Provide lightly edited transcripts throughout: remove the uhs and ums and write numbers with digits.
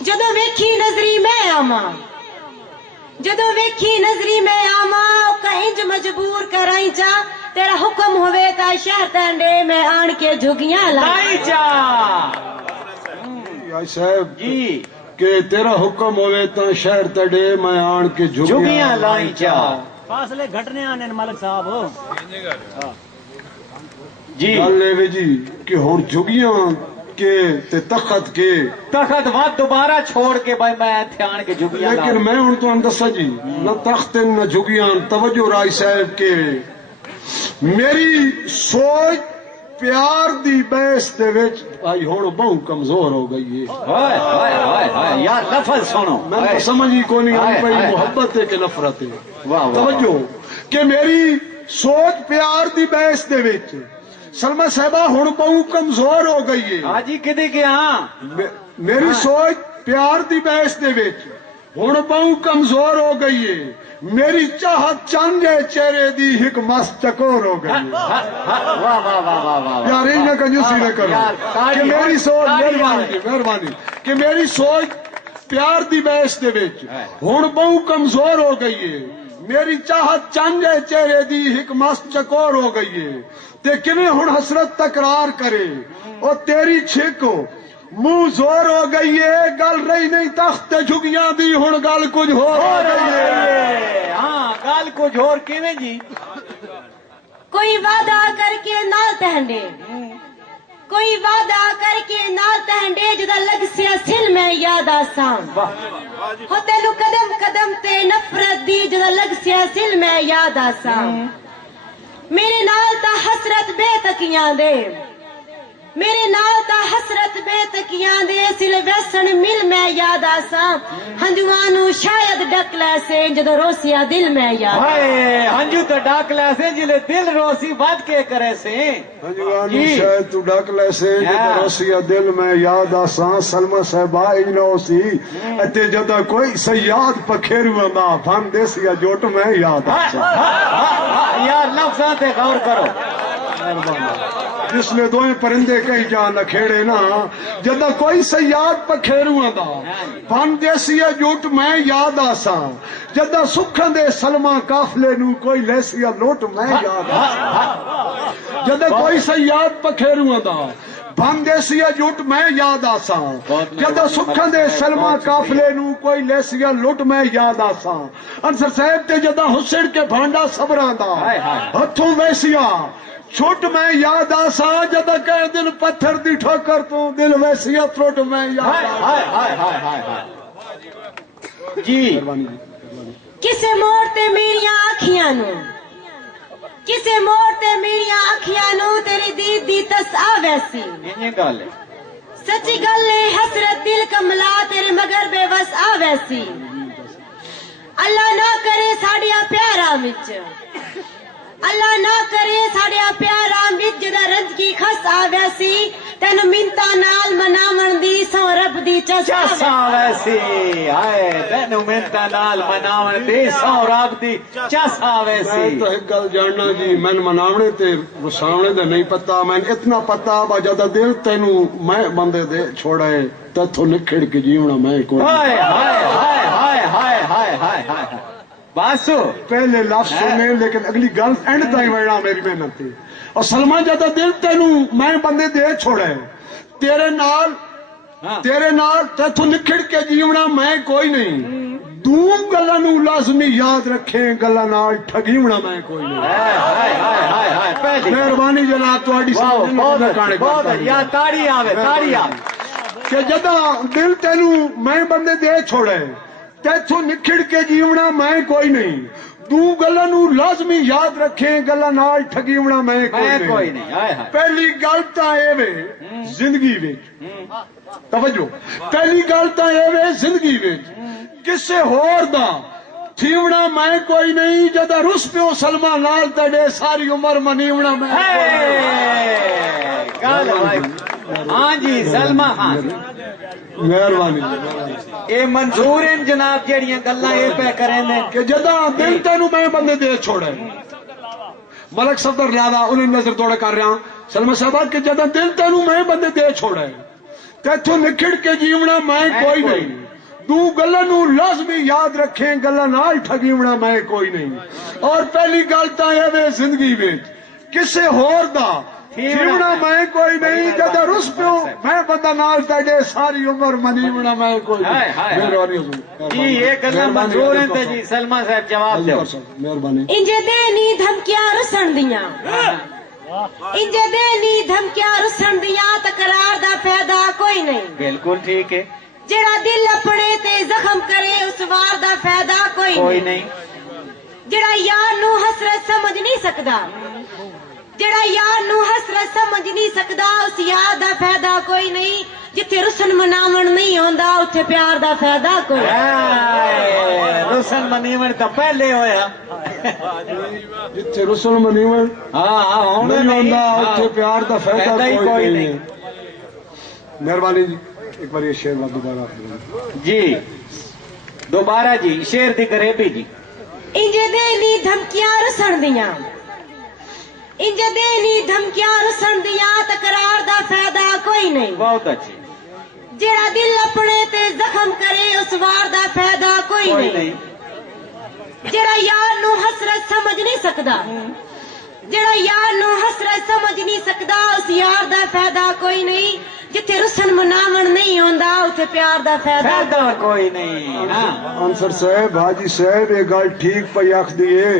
جدو ویکھی نظری میں آما جدو ویکھی نظری میں آما کہیں مجبور کرائی چا تیرا حکم ہوئے تا شہر تنڈے میں آن کے جھگیاں لائی چا صاحب جی کہ تیرا حکم ہوئے تا شہر تڈے میں آن کے جھگیاں لائی چا فاصلے گھٹنے آنے ملک صاحب جی گل اے جی کہ ہن جھگیاں کے تے تخت کے تخت وقت دوبارہ چھوڑ کے بھائی میں اتھے آن کے جھگیاں لاؤں لیکن میں ہن تو دسا جی نہ تخت نہ جھگیاں توجہ رائی صاحب کے میری سوچ پیار دی بحث دے وچ آئی ہن بہت کمزور ہو گئی ہے ہائے ہائے ہائے ہائے یار لفظ سنو میں تو سمجھ ہی کو نہیں آئی پئی محبت ہے کہ نفرت ہے واہ توجہ کہ میری سوچ پیار دی بحث دے وچ سلمہ صاحبہ ہن بہت کمزور ہو گئی ہے ہاں جی کدی کے ہاں میری سوچ پیار دی بحث دے وچ ہن بہت کمزور ہو گئی ہے میری چاہت چاندے چہرے دی ایک مس چکور ہو گئی ہے واہ واہ واہ واہ واہ یار یہ نہ کنجوسی نہ کرو کہ میری سوچ مہربانی کہ میری سوچ پیار دی بحث دے وچ ہن بہت کمزور ہو گئی ہے میری چاہت چاندے چہرے دی ایک مس چکور ہو گئی ہے تے کیویں ہن حسرت تکرار کرے او تیری چھکو منہ زور ہو گئی ہے گل رہی نہیں تخت جھگیاں دی ہن گل کچھ ہو گئی ہے ہاں گل کچھ اور کیویں جی کوئی وعدہ کر کے نال تہنڈے کوئی وعدہ کر کے نال تہنڈے جدا لگ سیا سل میں یاد آسان ہو تینو قدم قدم تے نفرت دی جدا لگ سیا سل میں یاد آسان میرے نال تا حسرت بے تکیاں دے میرے نال تا حسرت بے تکیاں دے سل ویسن مل میں یاد آسان ہنجوانو شاید ڈک لیسے جدو روسیا دل میں یاد ہائے ہنجو تو ڈاک لیسے جلے دل روسی بات کے کرے سے ہنجوانو شاید تو ڈک لیسے جدو روسیا دل میں یاد آسان سلمہ صاحبہ ایجنو سی اتے جدہ کوئی سیاد پکھیرو اندہ بھان دے سیا جوٹ میں یاد آسان یار لفظاں تے غور کرو جس نے دوئے پرندے کہیں جان نہ کھیڑے نا جدہ کوئی سیاد پکھیرو اندہ بھان دے سیا جوٹ میں یاد آسان جدہ سکھن دے سلمہ کافلے نو کوئی لیسیا لوٹ میں یاد آسان جدہ کوئی سیاد پکھیرو اندہ بھان دے سیا جوٹ میں یاد آسان جدہ سکھن دے سلمہ کافلے نو کوئی لیسیا لوٹ میں یاد آسان انصر صاحب تے جدہ حسن کے بھانڈا صبران دا ہتھوں ویسیا چھوٹ میں یاد آسان جدہ کہہ دل پتھر دی ٹھوکر تو دل ویسیا تروٹ میں یاد آسان جی کسے موڑتے میری آنکھیاں نو کسے موڑتے میری آنکھیاں نو تیری دید دی تس آویسی یہ گل ہے سچی گل ہے حسرت دل کملا تیرے مگر بے وس آویسی اللہ نہ کرے ساڑیا پیارا وچ اللہ نہ کرے ساڑیا پیارا وچ جدا رج کی خس آویسی تین منتا نال مناون دی سو رب دی چسا ویسی آئے تین منتا نال مناون دی سو رب دی چسا ویسی میں تو ایک گل جاننا جی میں مناونے تے وساونے دے نہیں پتا میں اتنا پتا با جدہ دل تینو میں بندے دے چھوڑے تتھو نکھڑ کے جیونا میں کوئی ہائے ہائے ہائے ہائے ہائے ہائے ہائے ہائے باسو پہلے لفظ سنے لیکن اگلی گل اینڈ تائیں وڑنا میری محنت تھی اور سلمان جدہ دل تینو میں بندے دے چھوڑے تیرے نال تیتھو نکھڑ کے جیونا میں کوئی نہیں دو گلہ نو لازمی یاد رکھیں گلہ نال ٹھگیونا میں کوئی نہیں مہربانی جناب تو آڈی بہت یا تاڑی آوے کہ جدہ دل تینو میں بندے دے چھوڑے تیتھو نکھڑ کے جیونا میں کوئی نہیں دو گلہ نو لازمی یاد رکھیں گلہ نال ٹھگیونا میں کوئی نہیں پہلی گل تا اے وے زندگی وچ توجہ پہلی گل تا اے وے زندگی وچ کسے ہور دا تھیونا میں کوئی نہیں جدہ رس پیو سلمہ نال تڑے ساری عمر منیونا میں ہاں جی سلمہ خان مہربانی اے منظور ان جناب جیڑیاں گلاں اے پہ کریں دے کہ جدہ دل تینو میں بندے دے چھوڑے ملک صدر لادا انہیں نظر توڑا کر رہا سلمہ صاحبہ کہ جدہ دل تینو میں بندے دے چھوڑے تیتھوں نکھڑ کے جیونا میں کوئی نہیں دو گلاں نو لازمی یاد رکھیں گلاں نال ٹھگیونا میں کوئی نہیں اور پہلی گل تاں اے وے زندگی وچ کسے ہور دا جیونا میں کوئی نہیں جدا رس پیو میں بندہ نال تیڈے ساری عمر منیونا میں کوئی نہیں مہربانی حضور جی یہ گلاں منظور ہیں تے جی سلمان صاحب جواب دیو مہربانی انجے دینی دھمکیاں رسن دیاں انجے دینی دھمکیاں رسن دیاں تکرار دا فائدہ کوئی نہیں بالکل ٹھیک ہے جڑا دل اپنے تے زخم کرے اس وار دا فائدہ کوئی نہیں جڑا یار نو حسرت سمجھ نہیں سکدا جڑا یار نو حسرت سمجھ نہیں سکدا اس یار دا فائدہ کوئی نہیں جتھے رسن مناون نہیں ہوندا اوتھے پیار دا فائدہ کوئی رسن منیون تو پہلے ہویا جتھے رسول منیون ہاں ہوں نہیں ہوندا اوتھے پیار دا فائدہ کوئی نہیں مہربانی جی ایک بار یہ شعر دوبارہ جی دوبارہ جی شیر دی غریبی جی انجے دینی دھمکیاں رسن دیاں انجے دینی دھمکیاں رسن دیاں تکرار دا فائدہ کوئی نہیں بہت اچھی جڑا دل اپنے تے زخم کرے اس وار دا فائدہ کوئی نہیں جڑا یار نو حسرت سمجھ نہیں سکدا جڑا یار نو حسرت سمجھ نہیں سکدا اس یار دا فائدہ کوئی نہیں جتھے رسن مناون نہیں ہوندا اوتھے پیار دا فائدہ کوئی نہیں انصر صاحب حاجی صاحب یہ گل ٹھیک پئی آکھ دیے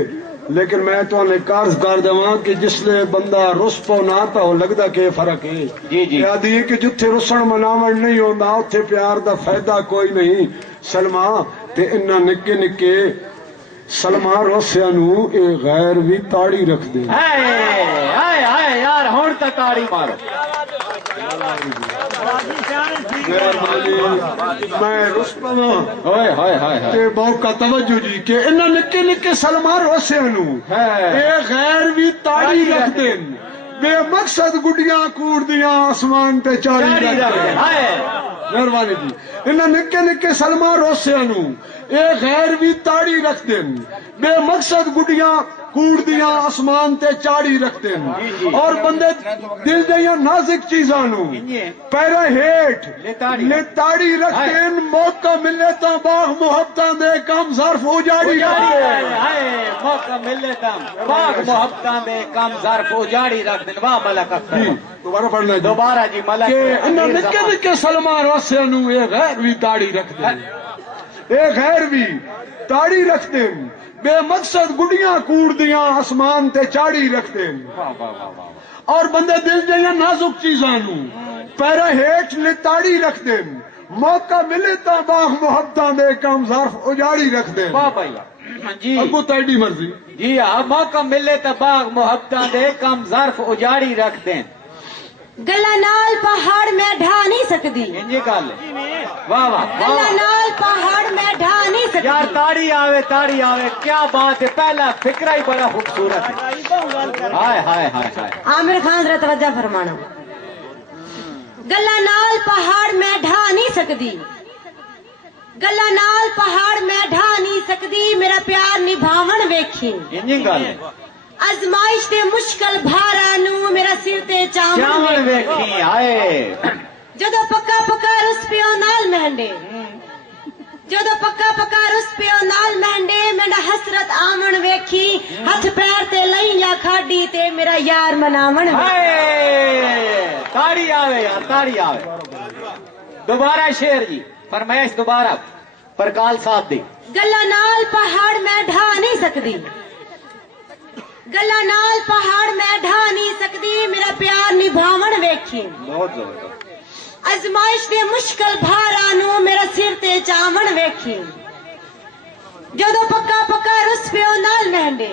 لیکن میں تو قرض کر دواں کہ جس لے بندہ رس پو نہ تو لگدا کہ فرق ہے جی جی یاد یہ کہ جتھے رسن مناون نہیں ہوندا اوتھے پیار دا فائدہ کوئی نہیں سلما تے انہاں نکے نکے سلما روسیاں نو اے غیر بھی تاڑی رکھ دے ہائے ہائے یار ہن تے تاڑی مارو میں رس پواں ہائے ہائے ہائے تے بہت کا توجہ جی کہ انہاں نکے نکے سلما روسیاں نو اے غیر بھی تاڑی رکھ دے بے مقصد گڈیاں کوڑ دیاں آسمان تے چاڑی رکھ دے مہربانی جی انہاں نکے نکے سلما روسیاں نو اے غیر بھی تاڑی رکھ دین بے مقصد گڈیاں کوڑ دیاں آسمان تے چاڑی رکھ دین اور بندے دل دیاں نازک چیزاں نو پیرا ہیٹ لے تاڑی رکھ دین موقع ملے تا باغ محبتاں دے کم ظرف اجاڑی رکھ دین موقع ملے تا باغ محبتاں دے کم ظرف اجاڑی رکھ دین واہ ملک اختر دوبارہ پڑھنا ہے دوبارہ جی ملک کہ انہاں نکے نکے سلما روسیاں نو اے غیر بھی تاڑی رکھ دین اے غیر بھی تاڑی رکھ دین بے مقصد گڈیاں کوڑ دیاں آسمان تے چاڑی رکھ دین اور بندے دل دیاں نازک چیزاں نو پیرا ہیٹ لے تاڑی رکھ دین موقع ملے تا باغ محبتاں دے کم ظرف اجاڑی رکھ دین واہ بھائی جی ابو تیڈی مرضی جی ہاں موقع ملے تا باغ محبتاں دے کم ظرف اجاڑی رکھ دین گلا نال پہاڑ میں ڈھا نہیں سکدی انجی گل واہ واہ گلا نال پہاڑ میں ڈھا نہیں سکدی یار تاڑی آوے کیا بات ہے پہلا فکرہ ہی بڑا خوبصورت ہے ہائے ہائے ہائے ہائے عامر خان ذرا توجہ فرمانا گلا نال پہاڑ میں ڈھا نہیں سکدی گلا نال پہاڑ میں ڈھا نہیں سکدی میرا پیار نبھاون ویکھی انجی گل ازمائش تے مشکل بھارا نو میرا سر تے چاول ویکھی آئے جدو پکا پکا رس پیو نال مہنڈے جدو پکا پکا رس پیو نال مہنڈے میرا حسرت آمن ویکھی ہاتھ پیر تے لئی یا کھاڈی تے میرا یار مناون تاڑی آوے یار تاڑی آوے دوبارہ شیر جی فرمائش دوبارہ پرکال صاحب دی گلا نال پہاڑ میں ڈھا نہیں سکدی گلا نال پہاڑ میں ڈھا نہیں سکدی میرا پیار نبھاون ویکھی بہت زبردست ازمائش دے مشکل بھارا نو میرا سر تے چاون ویکھی جدو پکا پکا رس پیو نال مہنڈے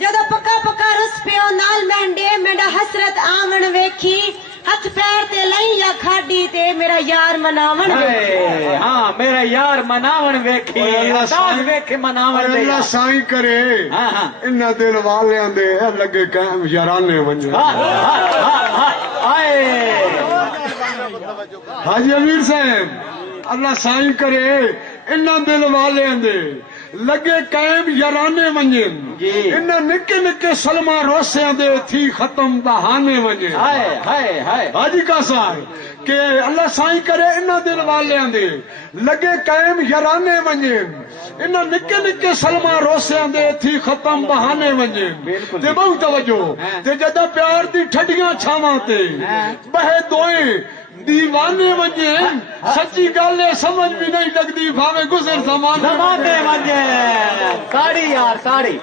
جدو پکا پکا رس پیو نال مہنڈے میرا حسرت آمن ویکھی ہاتھ پیر تے لئی یا کھاڈی تے میرا یار مناون ویکھی ہاں میرا یار مناون ویکھی داس ویکھے مناون دے اللہ سائیں کرے انہاں دل والیاں دے لگے قائم یارانے ونجے حاجی امیر صاحب اللہ سائیں کرے انہاں دل والیاں دے لگے قائم یارانے ونجن انہاں نکے نکے سلما روسیاں دے تھی ختم بہانے ونجن ہائے ہائے ہائے حاجی کا صاحب کہ اللہ سائیں کرے انہاں دل والیاں دے لگے قائم یارانے ونجے انہاں نکے نکے سلما روسیاں دے تھی ختم بہانے ونجے تے بہت توجہ تے جدا پیار دی ٹھڈیاں چھاواں تے بہے دوئیں دیوانے ونجے سچی گل ہے سمجھ بھی نہیں لگدی بھاوے گزر زمانے ونجے تاڑی یار تاڑی.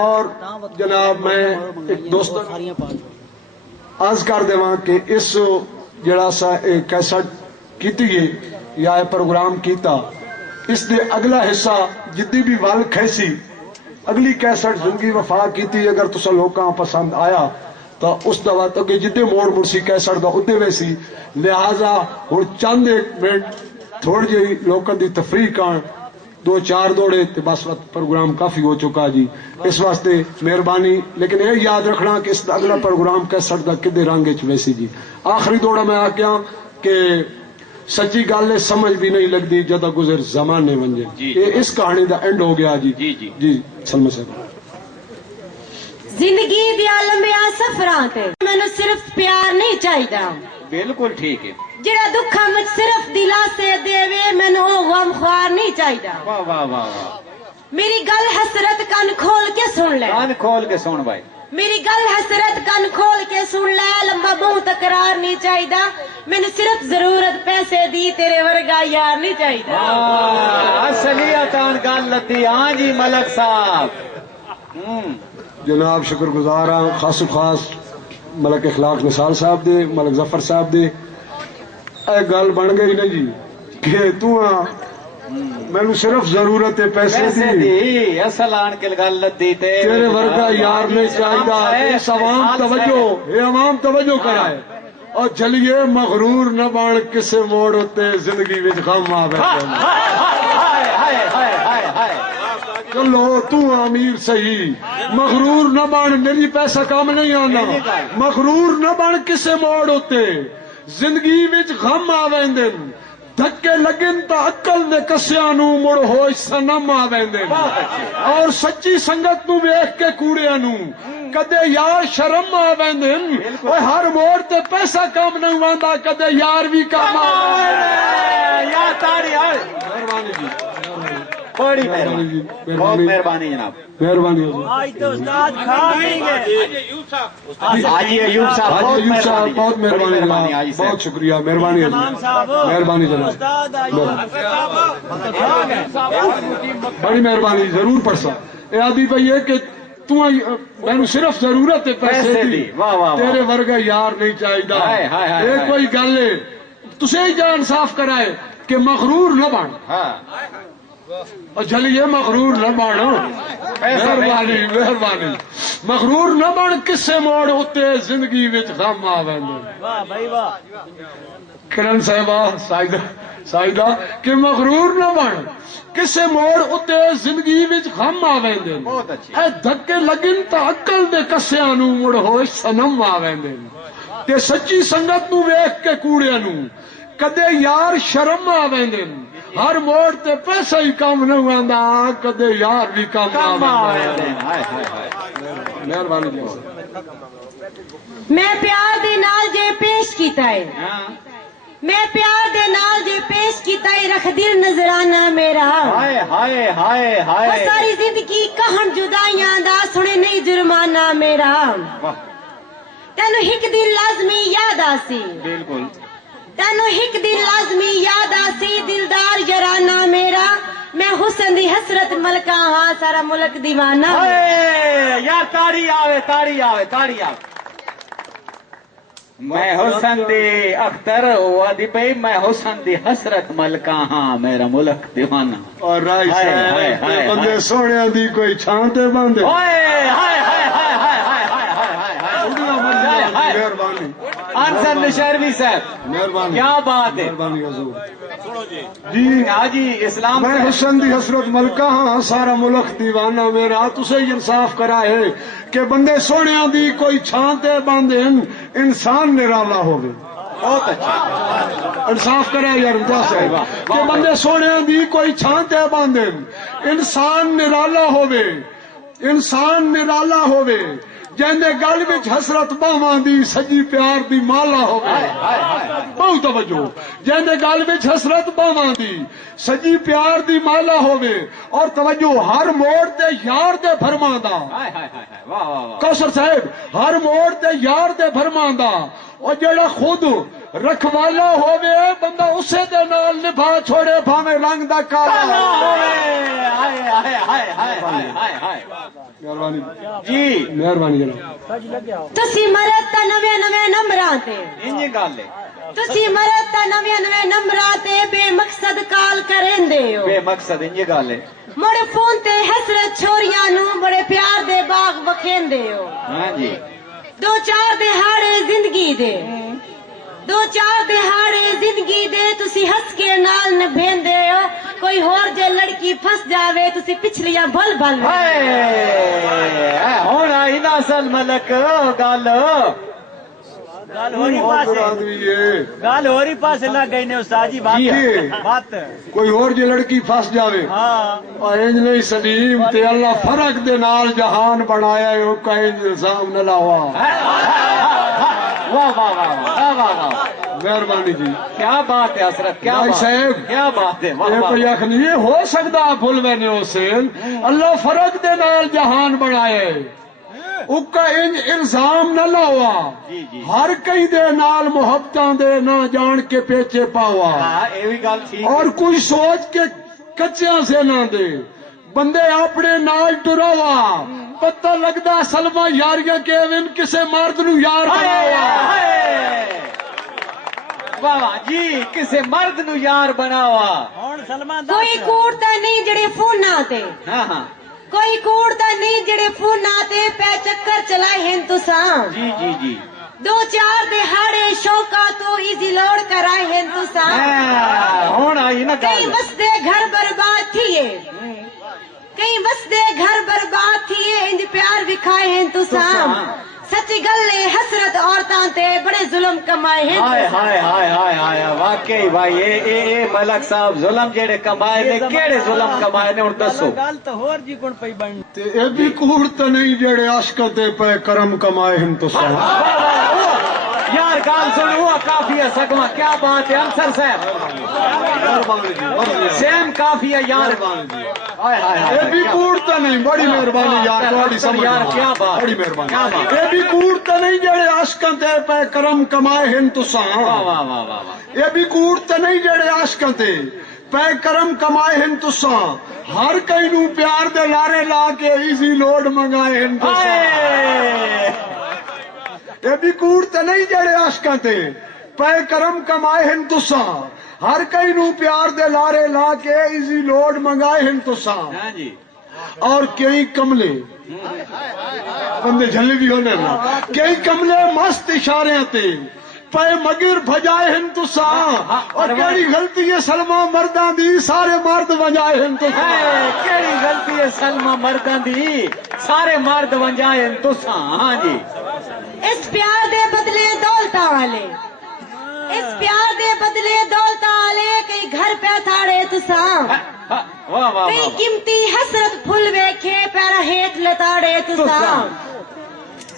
اور جناب میں ایک دوست عرض کر دیواں کہ اس جڑا سا کیسٹ کیتی ہے یا پروگرام کیتا اس دے اگلا حصہ جدی بھی ول کھیسی اگلی کیسٹ زندگی وفا کیتی اگر تسا لوکاں پسند آیا تو اس دوا تو کہ جدے موڑ مرسی کیسٹ دا ادے ویسی لہذا ہن چند ایک منٹ تھوڑی جی لوکاں دی تفریح کان 2-4 دوڑے تے بس وقت پروگرام کافی ہو چکا جی اس واسطے مہربانی لیکن یہ یاد رکھنا کہ اس دا اگلا پروگرام کیسٹ دا کدے رنگ وچ ویسی جی. آخری دوڑا میں آ گیا کہ سچی گل ہے سمجھ بھی نہیں لگتی جدا گزر زمانے ونجے یہ اس کہانی دا اینڈ ہو گیا جی. جی سلمہ صاحب زندگی دیا لمبیاں سفراں تے مینوں صرف پیار نہیں چاہیدا. بالکل ٹھیک ہے. جڑا دکھاں وچ صرف دلاسے دیوے مینوں غم خوار نہیں چاہیدا. واہ واہ واہ واہ. میری گل حسرت کن کھول کے سن لے. کان کھول کے سن بھائی. میری گل حسرت کن کھول کے سن لے. لمبا بہت تکرار نہیں چاہیدا. مینوں صرف ضرورت پیسے دی تیرے ورگا یار نہیں چاہیدا. اصلیتاً گل لتی. ہاں جی ملک صاحب. جناب شکر گزار ہاں خاص خاص ملک اخلاق نثار صاحب دے ملک ظفر صاحب دے اے گل بن گئی نا جی کہ تو مینو صرف ضرورت ہے پیسے دی اصل آن کے گل لتی تیرے ورگا یار نہیں چاہیے. اس عوام توجہ یہ عوام توجہ کرائے اور چلیے مغرور نہ بن کسے موڑ ہوتے زندگی وچ غم آوے. چلو تو امیر صحیح مغرور نہ بن میری پیسہ کام نہیں آنا. مغرور نہ بن کسے موڑ ہوتے زندگی وچ غم آویندن. دھکے لگن تا عقل دے کسیاں نو مڑ ہوش سنم آویندن. اور سچی سنگت نو ویکھ کے کوڑیاں نو کدے یار شرم آویندن. اوے ہر موڑ تے پیسہ کام نہیں آندا کدے یار بھی کام آویندن. یا تاڑی مہربانی جی بڑی مہربانی. بہت مہربانی جناب. مہربانی آج تو استاد کھا نہیں گئے. حاجی ایوب صاحب بہت مہربانی جناب. بہت شکریہ مہربانی مہربانی جناب. بڑی مہربانی ضرور پڑسا اے آدھی بھائی ہے کہ میں صرف ضرورت ہے پیسے دی تیرے ورگا یار نہیں چاہیے. یہ کوئی گل ہے تسے ہی جان صاف کرائے کہ مغرور نہ بن اور چلیے مغرور نہ بن. مہربانی مہربانی مغرور نہ بن کسے موڑ ہوتے زندگی وچ غم آویندن. واہ بھائی واہ. کرن صاحبہ سائدہ کہ مغرور نہ بن کسے موڑ ہوتے زندگی وچ غم آویندن. اے دھکے لگن تا عقل دے کسیاں نو مڑ ہوش سنم آویندن. تے سچی سنگت نو ویکھ کے کوڑیاں نو کدے یار شرم آویندن. ہر موڑ تے پیسہ ہی کام نہیں آندا کدے یار بھی کام آویندن. مہربانی جی. میں پیار دے نال جے پیش کیتا ہے. میں پیار دے نال جے پیش کیتا ہے رکھ دل نظرانہ میرا. ہائے ہائے ہائے ہائے. ساری زندگی کہن جدائیاں دا سنے نہیں جرمانہ میرا. تینو ہک دل لازمی یاد آسی. بالکل. تینو ہک دل لازمی یاد آسی دلدار یارانہ میرا. میں حسن دی حسرت ملکہ ہاں سارا ملک دیوانہ. یا تاڑی آوے تاڑی آوے تاڑی آوے. میں حسن دی اختر ہوا دی پئی میں حسن دی حسرت ملکہ ہاں میرا ملک دیوانہ. اور رائی صاحب بندے سونے دی کوئی چھانتے باندھے. مہربانی انصر نشیروی صاحب مہربانی کیا بات ہے. مہربانی حضور جی. حاجی اسلام میں حسن دی حسرت ملکہ ہاں سارا ملک دیوانہ میرا. تسے انصاف کرائے کہ بندے سونے دی کوئی چھانتے باندھے انسان نرالا ہوگی. بہت اچھا انصاف کرے یار کہ بندے سونے دی کوئی چھانتے باندھے انسان نرالا ہوگے. انسان نرالا ہوگے جندے گل وچ حسرت باواں دی سجی پیار دی مالا ہوے بہت توجہ جندے گل وچ حسرت باواں دی سجی پیار دی مالا ہوے اور توجہ ہر موڑ تے یار دے فرماندا کوثر صاحب ہر موڑ تے یار دے فرماندا اور جڑا خود رکھوالا ہوے بندہ اسے دے نال نبھا چھوڑے بھاویں رنگ دا کالا مہربانی جی مہربانی جناب تسی مرد تا نویں نویں نمبراں تے انجی گل ہے تسی مرد تا نویں نویں نمبراں تے بے مقصد کال کریندے ہو بے مقصد انجی گل ہے مڑے فون تے حسرت چھوڑیاں نو بڑے پیار دے باغ وکھیندے ہو ہاں جی دو چار دہاڑے زندگی دے دو چار دہاڑے زندگی دے تسی ہس کے نال نبھیندے ہو کوئی ہور جے لڑکی پھس جاوے تسی پچھلیاں بھل بھل ہوں آئی نا اصل ملک گل گل ہو رہی پاسے گل ہو رہی پاسے لگ گئی نے استاد جی بات کوئی اور جی لڑکی پھس جاوے ہاں انج نہیں سلیم تے اللہ فرق دے نال جہان بنایا ہے او کہیں الزام نہ لاوا واہ واہ واہ واہ واہ مہربانی جی کیا بات ہے حسرت کیا بھائی بات صاحب کیا بات ہے واہ یہ واہ کوئی اخ نہیں ہو سکتا بھول میں نے حسین اللہ فرق دے نال جہان بنایا ہے اکا انج الزام نہ لاوا جی جی ہر کئی دے نال محبتاں دے نہ جان کے پیچھے پاوا ہاں یہ بھی گل ٹھیک اور کوئی سوچ کے کچیاں سے نہ دے بندے اپنے نال ٹراوا پتہ لگدا سلما یاریاں کے ون کسے مرد نو یار بناوا واہ واہ جی کسے مرد نو یار بناوا ہن سلمان کوئی کوڑتا نہیں جڑے فوناں تے ہاں ہاں کوئی کوڑتا نہیں جڑے فوناں تے پے چکر چلائے ہیں تساں جی جی جی دو چار دہاڑے شوقا تو ایزی لوڑ کرائے ہیں تساں ہوں آئی نا کئی گل وسدے گھر برباد تھیے کئی وسدے گھر برباد تھیے انج پیار وکھائے ہیں تساں سچی گل ہے حسرت عورتاں تے بڑے ظلم کمائے ہیں ہائے ہائے ہائے ہائے ہائے واقعی بھائی اے ملک صاحب ظلم جڑے کمائے نے کیڑے ظلم کمائے نے ہن دسو گل تو ہور جی کون پئی بن تے اے بھی کوڑ تے نہیں جڑے عاشق تے پے کرم کمائے ہن تساں یار گال سن ہوا کافی ہے سگما کیا بات ہے انصر صاحب مہربانی جی سیم کافی ہے یار ہائے ہائے اے بھی کوڑ تے نہیں بڑی مہربانی یار تہاڈی سمجھ یار کیا بات بڑی کیا مہربانی بات اے بھی کوڑ تے نہیں جڑے عاشق تے پے کرم کمائے ہن تساں واہ واہ واہ واہ یہ بھی کوڑ تے نہیں جڑے عاشق تے پے کرم کمائے ہن تساں ہر کئی نو پیار دے لارے لا کے ایزی لوڈ منگائے ہن تساں یہ بھی کوڑ تے نہیں جڑے عاشق تے پے کرم کمائے ہن تساں ہر کئی نو پیار دے لارے لا کے ایزی لوڈ منگائے ہن تساں ہاں جی اور کئی کملے بندے جھلے بھی ہونے نا کئی کملے مست اشارے تے پے مگر بھجائے ہن تساں اور کیڑی غلطی ہے سلما مرداں دی سارے مرد وجائے ہن تساں کیڑی غلطی ہے سلما مرداں دی سارے مرد ونجائے تساں ہاں جی اس پیار دے بدلے دولتاں والے اس پیار دے بدلے دولتاں والے کئی گھر پہ تھاڑے تساں واہ واہ کئی قیمتی حسرت پھل ویکھے پیرا ہیٹ لتاڑے تساں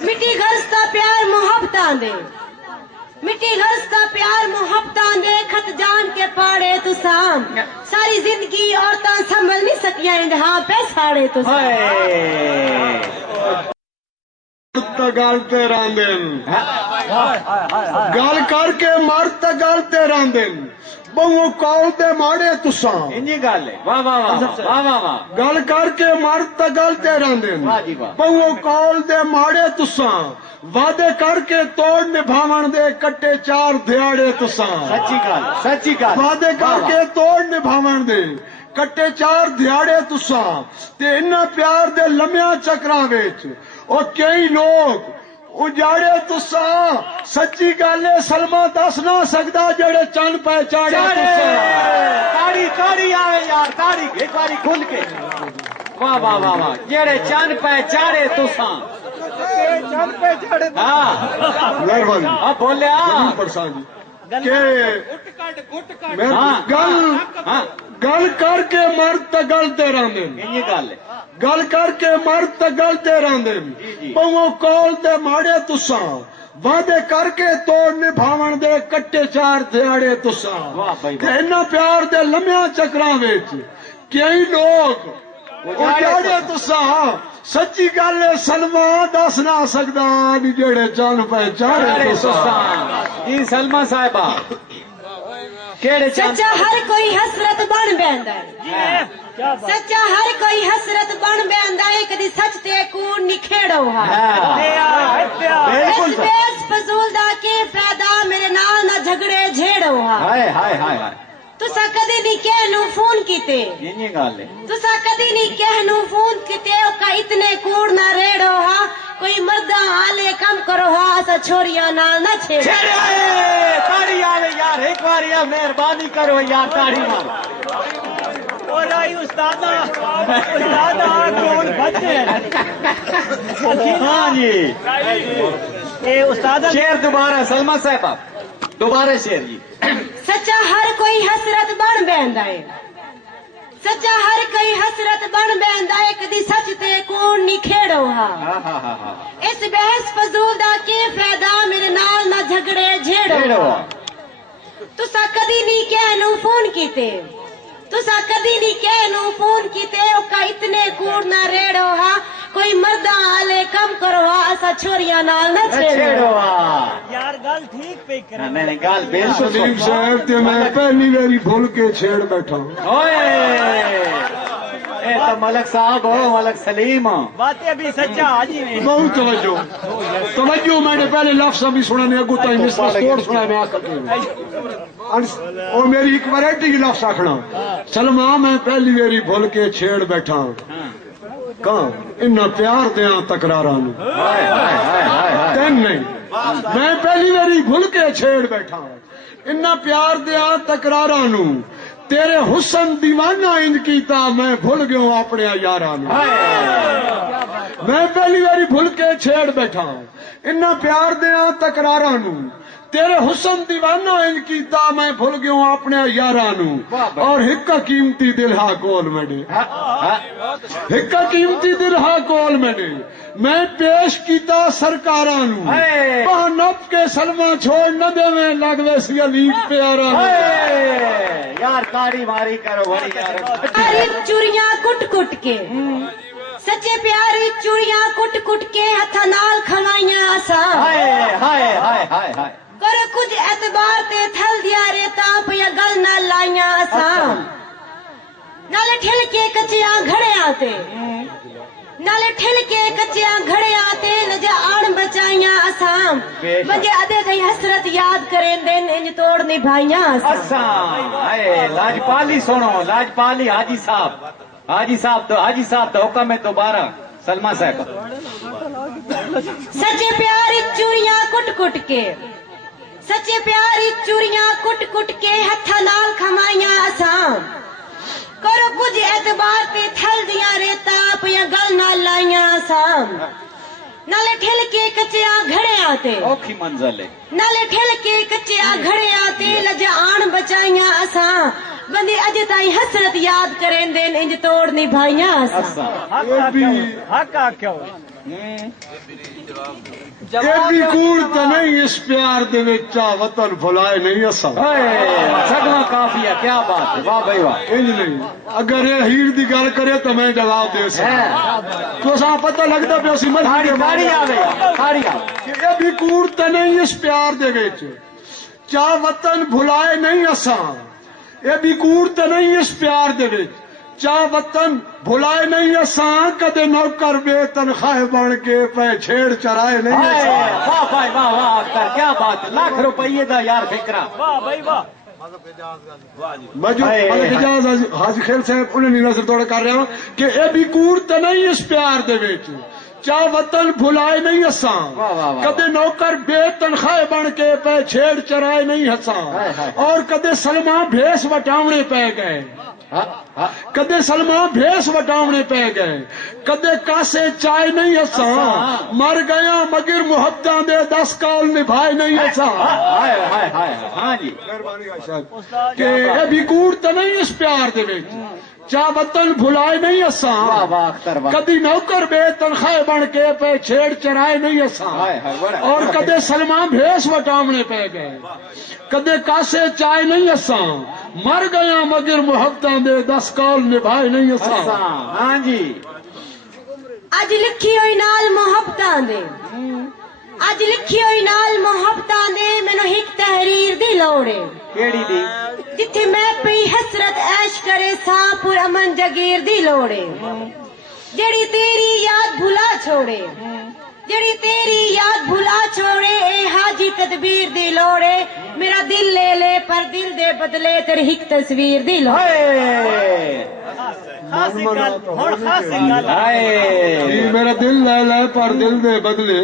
مٹی گھرستا پیار محبتاں دے مٹی گھرستا پیار محبتاں دے خط جان کے پاڑے تساں ساری زندگی عورتاں سنبھل نہیں سکیاں اندہاں پہ ساڑے تساں گل تے راندن گل کر کے مرد تے گل تے راندن بہو کال دے ماڑے تساں انجی گل ہے واہ واہ واہ واہ واہ واہ گل کر کے مرد تے گل تے راندن واہ جی واہ بہو کال دے ماڑے تساں وعدے کر کے توڑ نبھاون دے کٹے چار دھیاڑے تساں سچی گل وعدے کر کے توڑ نبھاون دے کٹے چار دھیاڑے تساں تے انہاں پیار دے لمیاں چکراں وچ او کئی لوگ اجاڑے تساں سچی گل ہے سلما دس نہ سکدا جڑے چن پہ چاڑے تاڑی تاڑی آئے یار تاڑی ایک باری کھل کے واہ واہ واہ واہ جڑے چن پہ چاڑے تساں چل پہ چڑھ ہاں مہربانی اب بولیا پرسان جی کہ میں گل کر کے مرد تے گلتے رہندے یہ گل ہے گل کر کے مرد تے گلتے رہندے پاؤں کول تے ماڑے تساں وعدے کر کے توڑ نبھاون دے کٹے چار دیاڑے تساں انہاں پیار دے لمحیاں چکراں وچ کئی لوگ اجاڑے تساں سچی گل ہے سلمہ دس نہ سکدا نی جڑے چن پہچانے تساں جی سلمہ صاحبہ کیڑے سچا ہر کوئی حسرت بن بیندا ہے سچا ہر کوئی حسرت بن بیندا ہے کدی سچ تے کوڑ نکھیڑو ہا بالکل اس فضول دا کی فائدہ میرے نال نہ جھگڑے جھیڑو ہا ہائے ہائے ہائے ہائے تسا کدی نہیں کہنو فون کیتے یہ گل ہے تسا کدی نہیں کہنو فون کیتے او کا اتنے کوڑ نہ ریڑو ہا کوئی مردہ آلے کم کرو ہا اسا چھوڑیاں نال نہ چھیڑو تاڑی آوے یار ایک بار یا مہربانی کرو یار تاڑی مارو اور آئی استادہ کون بچے ہاں جی اے استادہ شیر دوبارہ سلمہ صاحبہ دوبارہ شیر جی سچا ہر کوئی حسرت بن بیندا ہے سچا ہر کوئی حسرت بن بیندا ہے کدی سچ تے کوڑ نہیں کھیڑو ہا اس بحث فضول دا کی فائدہ میرے نال نہ جھگڑے جھیڑو تسا کدی نہیں کہنو فون کیتے تسا کدی نہیں کہنو فون کیتے او کا اتنے کوڑ نہ ریڑو ہا کوئی مردہ آلے کم کرو ہا اسا چھوڑیاں نال نہ چھیڑو یار گل ٹھیک پہ کرے نہیں گال بالکل سلیم صاحب تے میں پہلی واری بھول کے چھیڑ بیٹھا اے تو ملک صاحب ہو ملک سلیم ہو باتیں بھی سچا حاجی نے بہت توجہ میں نے پہلے لفظ بھی سنا نہیں اگو تھی مصر سٹور سنا میں اور میری ایک ویرائٹی کی لفظ آکھنا سلمہ میں پہلی واری بھول کے چھیڑ بیٹھا کہاں انہا پیار دیاں تکراراں تین نہیں میں پہلی واری بھول کے چھیڑ بیٹھا انہا پیار دیاں تکراراں تیرے حسن دیوانہ انج کیتا میں بھول گیا اپنے یاراں میں پہلی باری بھول کے چھیڑ بیٹھا انہاں پیار دیاں تکراراں تیرے حسن دیوانہ انج کیتا میں بھول گیا اپنے یاراں اور ہکا قیمتی دل ہا کول میرے ہکا قیمتی دل ہا کول میرے میں پیش کیتا سرکاراں نپ کے سلمہ چھوڑ نہ دے میں لگ ویسی علی پیاراں یار تاڑی ماری کرو بڑی یار پیاری چوریاں کٹ کٹ کے سچے پیاری چوریاں کٹ کٹ کے ہتھا نال کھوائیاں اساں ہائے ہائے ہائے ہائے ہائے کرو کچھ اعتبار تے تھل دیا ریتا پیا گل نہ لائیاں اساں نال ٹھل کے کچیاں گھڑیاں تے نال ٹھل کے کچیاں گھڑیاں تے نجا آن بچائیاں اساں بجے ادے گئی حسرت یاد کریں دین انج توڑ نبھائیاں اساں ہائے لاجپالی سنو لاجپالی حاجی صاحب تو حکم ہے دوبارہ سلمہ صاحب سچے پیاری چوریاں کٹ کٹ کے سچے پیاری چوریاں کٹ کٹ کے ہتھا نال کھمائیاں اساں کرو کچھ اعتبار تے تھل دیاں ریتا پیا گل نہ لائیاں اساں نالے ٹھل کے کچیاں گھڑیاں تے اوکھی منزل ہے نالے ٹھل کے کچیاں گھڑیاں تے لجا آن بچائیاں اساں بندے اج تائیں حسرت یاد کریں دین انج توڑ نبھائیاں اساں حق آکھو یہ بھی کوڑ تو نہیں اس پیار دے وچ وطن بھلائے نہیں اساں سگنا کافی ہے کیا بات ہے واہ بھائی واہ انج نہیں اگر یہ ہیر دی گل کرے تو میں جواب دے سکتا تو اساں پتہ لگدا پیا سی تاڑی آوے یہ بھی کوڑ تو نہیں اس پیار دے وچ چا وطن بھلائے نہیں اساں یہ بھی کوڑ تو نہیں اس پیار دے وچ چا وطن بھلائے نہیں اساں کدے نوکر بے تنخواہ بن کے پہ چھیڑ چرائے نہیں واہ بھائی واہ واہ اختر کیا بات ہے لاکھ روپیے دا یار فکرہ واہ بھائی واہ ملک اجاز حاجی خیل صاحب انہیں نہیں نظر توڑ کر رہا ہوں کہ اے بھی کوڑ تو نہیں اس پیار دے وچ چا وطن بھلائے نہیں اساں واہ واہ واہ۔ کدے نوکر بے تنخواہ بن کے پہ چھیڑ چرائے نہیں ہساں اور کدے سلمان بھیس وٹاونے پہ گئے کدے سلمان بھیس وٹاونے پہ گئے کدے کاسے چائے نہیں ہساں مر گیا مگر محبتاں دے 10 کال نبھائے نہیں ہساں ہائے ہائے ہائے ہاں جی کہ اے بھی کوڑ تے نہیں اس پیار دے وچ چا وطن بھلائے نہیں واہ اساں واہ اختر واہ کدی نوکر بے تنخواہ بن کے پہ چھیڑ چرائے نہیں اساں ہائے ہائے بڑا اور کدے سلمان بھیس وٹاونے پہ گئے کدے کاسے چائے نہیں اساں مر گیا مگر محبتاں دے 10 کال نبھائے نہیں اساں ہاں جی اج لکھی ہوئی نال محبتاں دے اج لکھی ہوئی نال محبتاں دے مینوں ایک تحریر دی لوڑ ہے کیڑی دی جتھے میں پئی حسرت عیش کرے ساں پر امن جگیر دی لوڑ ہے جڑی تیری یاد بھلا چھوڑے جڑی تیری یاد بھلا چھوڑے اے حاجی تدبیر دی لوڑ ہے میرا دل لے لے پر دل دے بدلے تیری ایک تصویر دی لوڑ ہے ہائے خاصی گل ہن خاصی گل ہائے میرا دل لے لے پر دل دے بدلے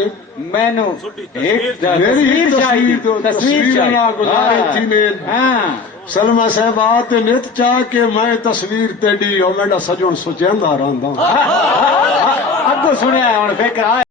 مینو ایک میری تصویر چاہیے تصویر نہ گزارے تھی نے ہاں سلمہ صاحبات نت چاہ کے میں تصویر تیڈی او میڈا سجن سچیندا رہندا اگو سنیا ہوں فکر